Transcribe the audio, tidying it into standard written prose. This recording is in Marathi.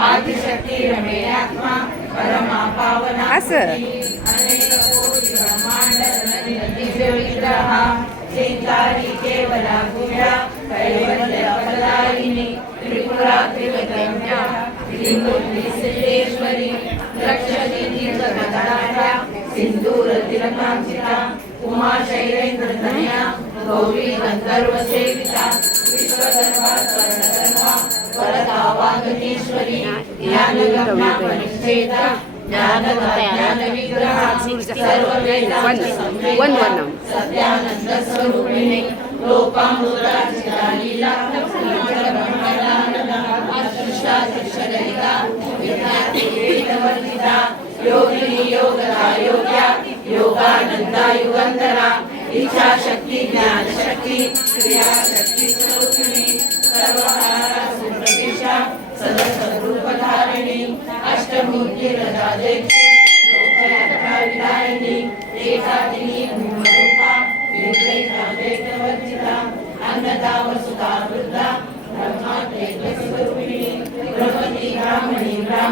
आदिशक्ती रमेयात्मा परमा पावना असं दिव्य विग्रह सिंगारी केवला गुह्या कैवल्य फलदायिनी त्रिपुरा त्रिवकन्या सिद्धेश्वरी लक्षणी दीर्घकदाढ्या सिंदूर तिलकांकिता उमा शैलेंद्र तनया गौरी गंधर्व सेविता विश्वकर्मा स्वर्णकर्मा वरदा वागनीश्वरी ज्ञानगम्या परिच्छेदा ज्ञान विग्रह सर्व वेदांत सत्यानंद स्वरूपिणी लोकामृता लीला वेदवर्जिता योगिनी योगदा योग्या योगानंदा युगंधरा इच्छा शक्ति ज्ञान शक्ति क्रिया शक्ति स्वरूपिणी सर्वहारा सुप्रतिष्ठा सदस्वरूप धारिणी अष्टमूर्ति रजादेवी लोकयात्रा विदायिनी एकादिनी भूमरूपा वेदवर्जिता अन्नदा वसुधा वृद्धा ब्रह्मा स्वरूपिणी ब्रह्मती ब्राह्मणी